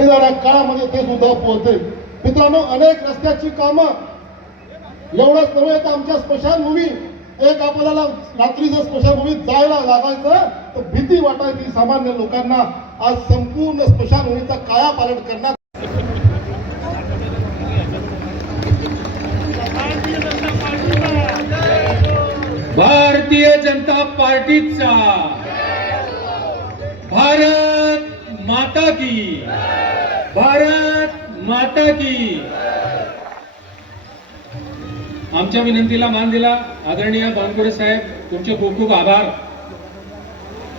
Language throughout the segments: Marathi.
येणाऱ्या काळामध्ये ते सुद्धा पोहोचेल. मित्रांनो, अनेक रस्त्याची कामं, एवढंच नव्हे तर आमच्या स्मशानभूमी, एक आपल्याला रात्रीचं स्मशानभूमीत जायला लागायचं तर भीती वाटायची सामान्य लोकांना. आज संपूर्ण स्मशानभूमीचा कायापालट करण्यात भारतीय जनता पार्टीचा भारत माता की, भारत माता की. आमच्या विनंतीला मान दिला आदरणीय बावनकुळे साहेब, तुमचे खूप खूप आभार.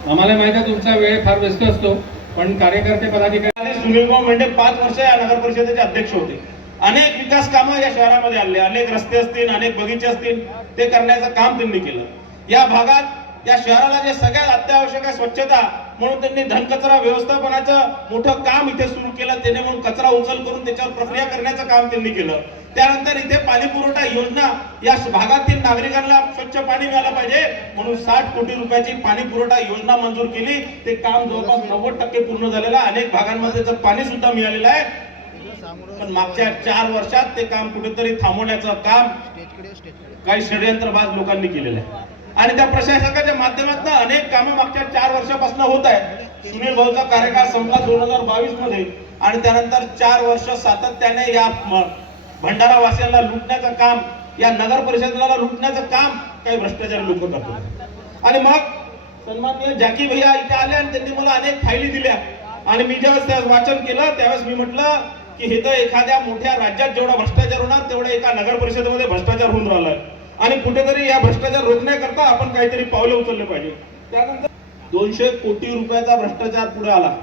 आम्हाला माहिती आहे तुमचा वेळ फार व्यस्त असतो, पण कार्यकर्ते पदाधिकारी सुनील भाऊ मेंढे 5 वर्ष या नगर परिषदेचे अध्यक्ष होते. अनेक विकास कामं या शहरामध्ये आले, अनेक रस्ते असतील, अनेक बगीचे असतील, ते करण्याचं काम त्यांनी केलं. या भागात, या शहराला जे सगळ्यात अत्यावश्यक आहे स्वच्छता, म्हणून त्यांनी घनकचरा व्यवस्थापनाचं मोठं काम इथे सुरू केलं. त्याने म्हणून कचरा उचल करून त्याच्यावर प्रक्रिया करण्याचं काम त्यांनी केलं. त्यानंतर इथे पाणी पुरवठा योजना, या भागातील नागरिकांना स्वच्छ पाणी मिळालं पाहिजे म्हणून 60 कोटी रुपयाची पाणी पुरवठा योजना मंजूर केली. ते काम जवळपास 90% पूर्ण झालेलं आहे. अनेक भागांमध्ये त्याचं पाणी सुद्धा मिळालेलं आहे. पण मागच्या 4 वर्षात ते काम कुठेतरी थांबवण्याचं काम काही षडयंत्रबाज लोकांनी केलेलं आहे. आणि त्या प्रशासकाच्या माध्यमातून अनेक कामं मागच्या 4 वर्षापासून होत आहे. सुनील भाऊचा कार्यकाळ संपला 2022 मध्ये, आणि त्यानंतर 4 वर्ष सातत्याने या भंडारा वासियांना लुटण्याचं काम, या नगर परिषदेला लुटण्याचं काम काही भ्रष्टाचारी लोक करतात. आणि मग सन्माननीय जाकी भैया इथे आले आणि त्यांनी मला अनेक फायली दिल्या. आणि मी ज्यावेळेस वाचन केलं त्यावेळेस मी म्हटलं की हे तर एखाद्या मोठ्या राज्यात जेवढा भ्रष्टाचार होणार तेवढा एका नगर परिषदेमध्ये भ्रष्टाचार होऊन राहिलाय. आणि कुठेतरी या भ्रष्टाचार रोखण्याकरता आपण काहीतरी पावले उचलले पाहिजे. त्यानंतर 200 कोटी रुपयाचा भ्रष्टाचार पुढे आला.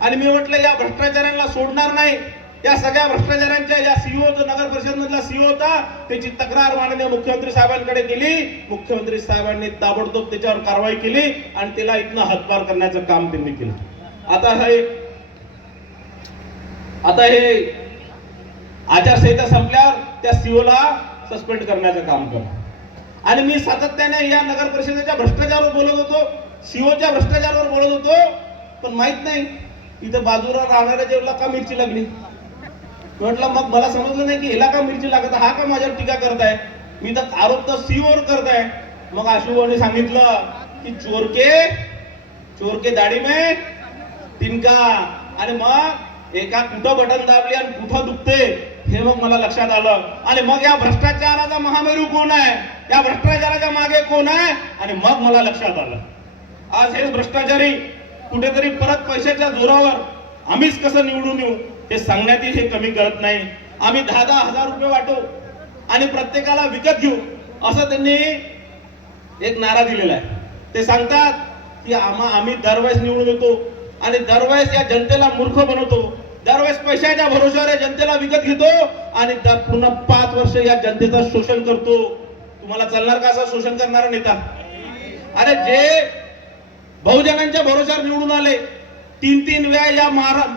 आणि मी म्हटलं या भ्रष्टाचारांना सोडणार नाही. या सगळ्या भ्रष्टाचारांच्या, या सीईओ जो नगर परिषद मधला सीईओ होता, त्याची तक्रार माननीय मुख्यमंत्री साहेबांकडे केली. मुख्यमंत्री साहेबांनी ताबडतोब त्याच्यावर कारवाई केली आणि त्याला इथनं हद्दपार करण्याचं काम त्यांनी केलं. आता हे आचारसंहिता संपल्यावर त्या सीईओला सस्पेंड करण्याचं काम करा. आणि मी सातत्याने या नगर परिषदेच्या भ्रष्टाचारावर बोलत होतो, सीईओच्या भ्रष्टाचारावर बोलत होतो, पण माहित नाही इथं बाजूला राहणाऱ्या जेवला का मिरची लागली. म्हटलं मग मला समजलं नाही की याला का मिरची लागत, हा का माझ्यावर टीका करताय. मी तर आरोप तर सीईओवर करताय. मग आशुभाऊने सांगितलं की चोरके दाढी में तिनका. आणि मग एका कुठं बटन दाबली आणि कुठं दुखते हे मग मला लक्षात आलं. आणि मग या भ्रष्टाचाराचा महामेरू कोण आहे, या भ्रष्टाचाराच्या मागे कोण आहे, आणि मग मला लक्षात आलं आज हे भ्रष्टाचारी कुठेतरी परत पैशाच्या जोरावर आम्हीच कसं निवडून येऊ हे सांगण्याची हे कमी करत नाही. आम्ही 10-10 हजार रुपये वाटू आणि प्रत्येकाला विकत घेऊ असं त्यांनी एक नारा दिलेला आहे. ते सांगतात की आम्ही दरवेळेस निवडून येतो आणि दरवेळेस या जनतेला मूर्ख बनवतो, दरवेळेस पैशाच्या भरोश्यावर जनतेला विकत घेतो आणि पुन्हा 5 वर्ष या जनतेचं शोषण करतो. तुम्हाला चालणार का असं शोषण करणारा नेता? अरे जे बहुजनांच्या भरोश्यावर निवडून आले, 3-3 वेळा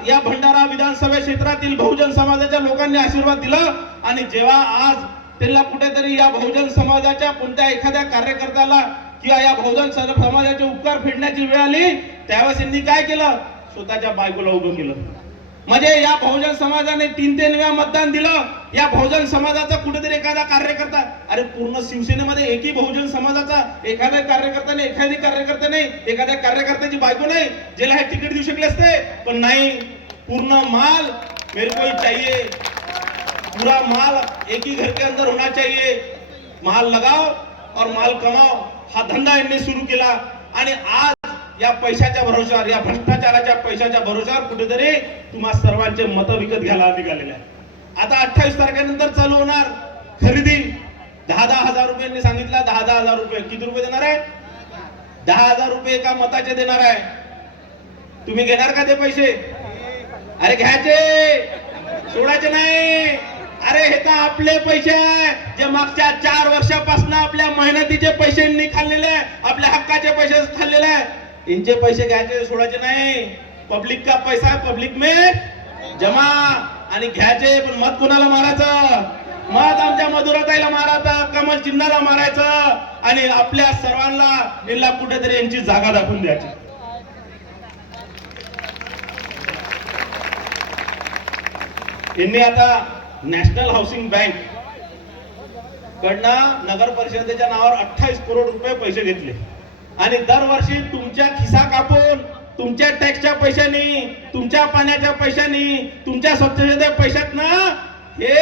या भंडारा विधानसभा क्षेत्रातील बहुजन समाजाच्या लोकांनी आशीर्वाद दिला. आणि जेव्हा आज त्यांना कुठेतरी या बहुजन समाजाच्या कोणत्या एखाद्या कार्यकर्त्याला किंवा या बहुजन समाजाचे उपकार फेडण्याची वेळ आली, त्यावेळेस त्यांनी काय केलं, स्वतःच्या बायकोला उभं केलं. म्हणजे या बहुजन समाजाने 3-3 वेळा मतदान दिलं. या बहुजन समाजाचा कुठेतरी एखादा कार्यकर्ता, अरे पूर्ण शिवसेनेमध्ये एकही बहुजन समाजाचा एखाद्या कार्यकर्त्याने एखाद्या कार्यकर्त्याची बायको नाही ज्याला हे तिकीट देऊ शकले असते. पण नाही, पूर्ण माल मेरे को ही चाहिए, पूरा माल एक ही घर के अंदर होना चाहिए. माल लगाओ और माल कमाओ हा धंदा यांनी सुरू केला. आणि आज या पैशाच्या भरोश्यावर, या भ्रष्टाचाराच्या पैशाच्या भरोश्यावर कुठेतरी तुम्हा सर्वांचे मतं विकत घ्यायला निघालेले आहे. आता 28 तारखेनंतर चालू होणार खरेदी. 10-10 हजार रुपयांनी सांगितलं. 10-10 हजार रुपये किती रुपये देणार आहे? 10,000 रुपये एका मताचे देणार आहे. तुम्ही घेणार का ते पैसे? अरे घ्यायचे, सोडायचे नाही. अरे हे तर आपले पैसे आहे, जे मागच्या 4 वर्षापासून आपल्या मेहनतीचे पैसे खाल्लेले, आपल्या हक्काचे पैसे खाल्लेले आहे. इनचे पैसे घ्यायचे, सोडायचे नाही. पब्लिक का पैसा है, पब्लिक में जमा. आणि घ्यायचे, पण मत कोणाला मारायचं? मत आमच्या मधुराताईला मारायचं, कमल चिन्हाला मारायचं आणि आपल्या सर्वांना यांना कुठेतरी यांची जागा दाखवून द्यायची. यांनी आता नॅशनल हाऊसिंग बँक कडनं नगर परिषदेच्या नावावर 28 करोड रुपये पैसे घेतले आणि दरवर्षी तुमच्या खिसा कापून तुमच्या टॅक्सच्या पैशानी, तुमच्या पाण्याच्या पैशानी, तुमच्या स्वच्छतेच्या पैशातनं हे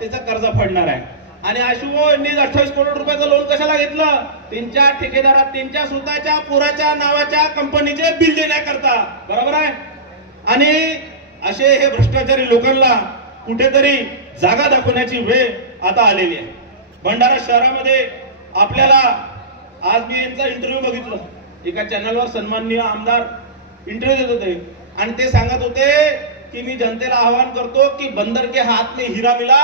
त्याचं कर्ज फेडणार आहे. आणि आशुओ यांनी 28 करोड रुपयाचं लोन कशाला घेतलं? त्यांच्या ठेकेदारात त्यांच्या स्वतःच्या पोराच्या नावाच्या कंपनीचे बिल देण्याकरता. बरोबर आहे. आणि असे हे भ्रष्टाचारी लोकांना कुठेतरी जागा दाखवण्याची वेळ आता आलेली आहे. भंडारा शहरामध्ये आपल्याला आज मी यांचा इंटरव्ह्यू बघितलं, एका चॅनलवर सन्माननीय आमदार इंटरव्ह्यू देत होते आणि ते सांगत होते की मी जनतेला आवाहन करतो की बंदर के हाथ में हीरा मिला,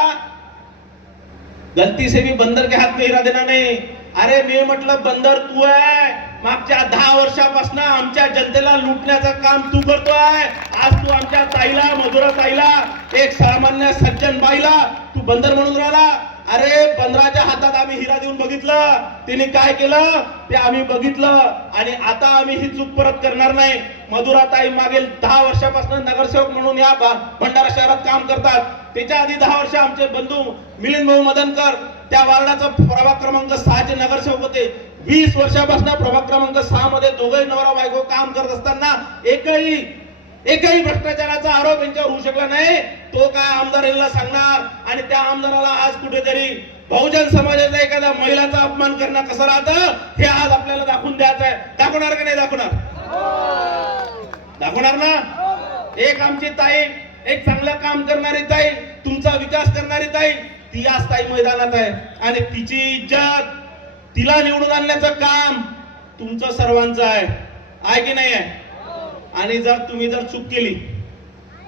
गलती से भी बंदर के हाथ में हीरा देना नहीं. अरे मी म्हटलं बंदर तू आहे, मागच्या 10 वर्षापासून आमच्या जनतेला लुटण्याचं काम तू करतोय. आज तू आमच्या ताईला, मधुरा ताईला, एक सामान्य सज्जन बाईला तू बंदर म्हणून राहिला. अरे बंदराच्या हातात आम्ही हिरा देऊन बघितलं, तिने काय केलं ते आम्ही बघितलं आणि आता आम्ही ही चूक परत करणार नाही. मधुरा ताई मागील 10 वर्षापासून नगरसेवक म्हणून या भंडारा शहरात काम करतात. त्याच्या आधी 10 वर्ष आमचे बंधू मिलिंद भाऊ मदनकर त्या वार्डाचा प्रभाग क्रमांक 6 चे नगरसेवक होते. 20 वर्षापासून प्रभाग क्रमांक 6 मध्ये दोघे नवरा बायको काम करत असताना एकही भ्रष्टाचाराचा आरोप यांच्यावर होऊ शकला नाही. तो काय आमदारांना सांगणार आणि त्या आमदाराला आज कुठेतरी बहुजन समाजाच्या एखाद्या महिलाचा अपमान करणं कसं राहतं हे आज आपल्याला दाखवून द्यायचं आहे. दाखवणार का नाही दाखवणार? दाखवणार ना. एक आमची ताई, एक चांगलं काम करणारी ताई, तुमचा विकास करणारी ताई, ती आज ताई मैदानात आहे आणि तिची इज्जत, तिला निवडून आणण्याचं काम तुमचं सर्वांचं आहे की नाही आहे? आणि जर तुम्ही चूक केली,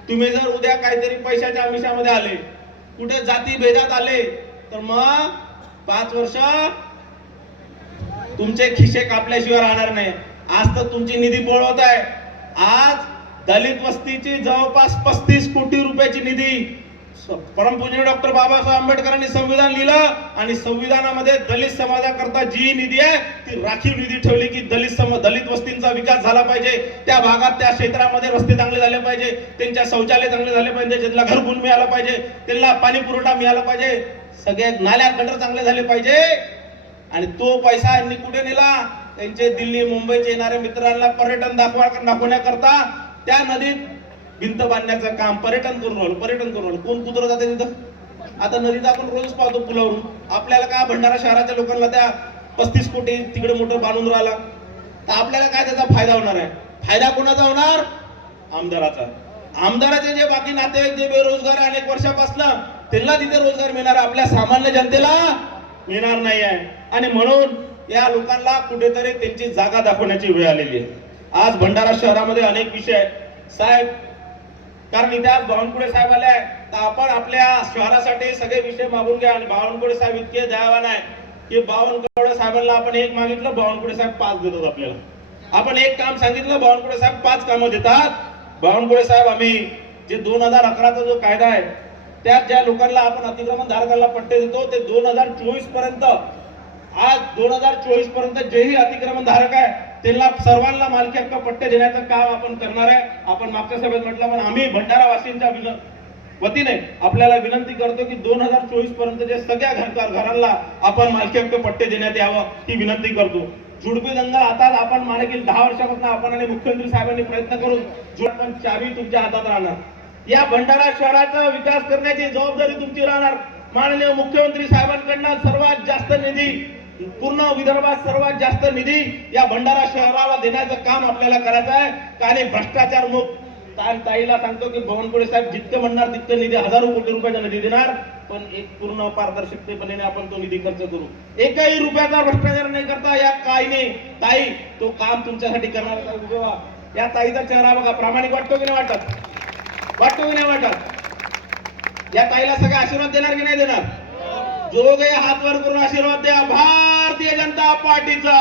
तुम्ही जर उद्या काहीतरी पैशाच्या आमिषामध्ये आले, कुठे जाती भेदात आले, तर मग 5 वर्ष तुमचे खिसे कापल्याशिवाय राहणार नाही. आज तर तुमची निधी पळवत आहे. आज दलित वस्तीची जवळपास 35 कोटी रुपयाची निधी परमपूज्य डॉक्टर बाबासाहेब आंबेडकरांनी संविधान लिहिलं आणि संविधानामध्ये दलित समाजाकरता जी निधी आहे ती राखीव निधी ठेवली की दलित वस्तींचा विकास झाला पाहिजे. त्या भागात, त्या क्षेत्रामध्ये रस्ते चांगले झाले पाहिजे, त्यांच्या शौचालय चांगले झाले पाहिजे, त्यांना घरकुल मिळालं पाहिजे, त्यांना पाणी पुरवठा मिळाला पाहिजे, सगळे नाल्या गटर चांगले झाले पाहिजे. आणि तो पैसा यांनी कुठे नेला? त्यांचे दिल्ली मुंबईचे येणाऱ्या मित्रांना पर्यटन दाखवण्याकरता त्या नदीत भिंत बांधण्याचं काम पर्यटन करून राहिलं. कोण कुत्र जाते तिथं? आता नदीत आपण रोज पाहतो पुलावरून. आपल्याला काय भंडारा शहराच्या लोकांना त्या 35 कोटी तिकडे मोठं बांधून राहिला, तर आपल्याला काय त्याचा फायदा होणार आहे? फायदा कोणाचा होणार? आमदाराचा. आमदाराचे जे बाकी नातेवाईक जे बेरोजगार अनेक वर्षापासून, त्यांना तिथे रोजगार मिळणार, आपल्या सामान्य जनतेला मिळणार नाही आहे. आणि म्हणून या लोकांना कुठेतरी त्यांची जागा दाखवण्याची वेळ आलेली आहे. आज भंडारा शहरामध्ये अनेक विषय आहेत साहेब, कारण इथे आज बावनकुळे साहेब आले, तर आपण आपल्या शहरासाठी सगळे विषय मागून घ्या. आणि बावनकुळे साहेब इतके दयावान आहे की बावनकुळे साहेबांना आपण एक मागितलं, बावनकुळे साहेब 5 देतात आपल्याला. आपण एक काम सांगितलं, बावनकुळे साहेब 5 कामं देतात. बावनकुळे साहेब, आम्ही जे 2011चा जो कायदा आहे त्यात ज्या लोकांना आपण अतिक्रमण धारकांना पट्टे देतो ते 2024 पर्यंत, आज 2024 पर्यंत जेही अतिक्रमण धारक आहे त्यांना सर्वांना मालकी हक्क पट्टे देण्याचं काम आपण करणार आहे. आपण मागच्या सभेत म्हटलं, पण आम्ही भंडारा वासींच्या वतीने आपल्याला विनंती करतो की 2024 पर्यंत जे सगळ्या घरांना आपण मालकी हक्क पट्टे देण्यात यावं ही विनंती करतो. जुडपी दंगल आता आपण मागील 10 वर्षापासून आपण आणि मुख्यमंत्री साहेबांनी प्रयत्न करून चावी तुमच्या हातात राहणार. या भंडारा शहराचा विकास करण्याची जबाबदारी तुमची राहणार. माननीय मुख्यमंत्री साहेबांकडून सर्वात जास्त निधी, पूर्ण विदर्भात सर्वात जास्त निधी या भंडारा शहराला देण्याचं काम आपल्याला करायचं आहे. कारण भ्रष्टाचार मुक्त ताईला सांगतो की बावनकुळे साहेब जितकं म्हणणार तितकं निधी, हजारो कोटी रुपयाचा निधी देणार, पण एक पूर्ण पारदर्शकतेपणे आपण तो निधी खर्च करू. एकही रुपयाचा भ्रष्टाचार नाही करता या ताईने, ताई तो काम तुमच्यासाठी करणार. या ताईचा चेहरा बघा, प्रामाणिक वाटतो की नाही वाटत? वाटतो की नाही वाटत? या ताईला सगळे आशीर्वाद देणार की नाही देणार? जो गे हात वर करून आशीर्वाद द्या. भारतीय जनता पार्टीचा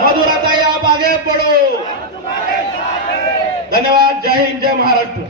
मधुरा ताई, आप आगे पडो. धन्यवाद. जय हिंद, जय महाराष्ट्र.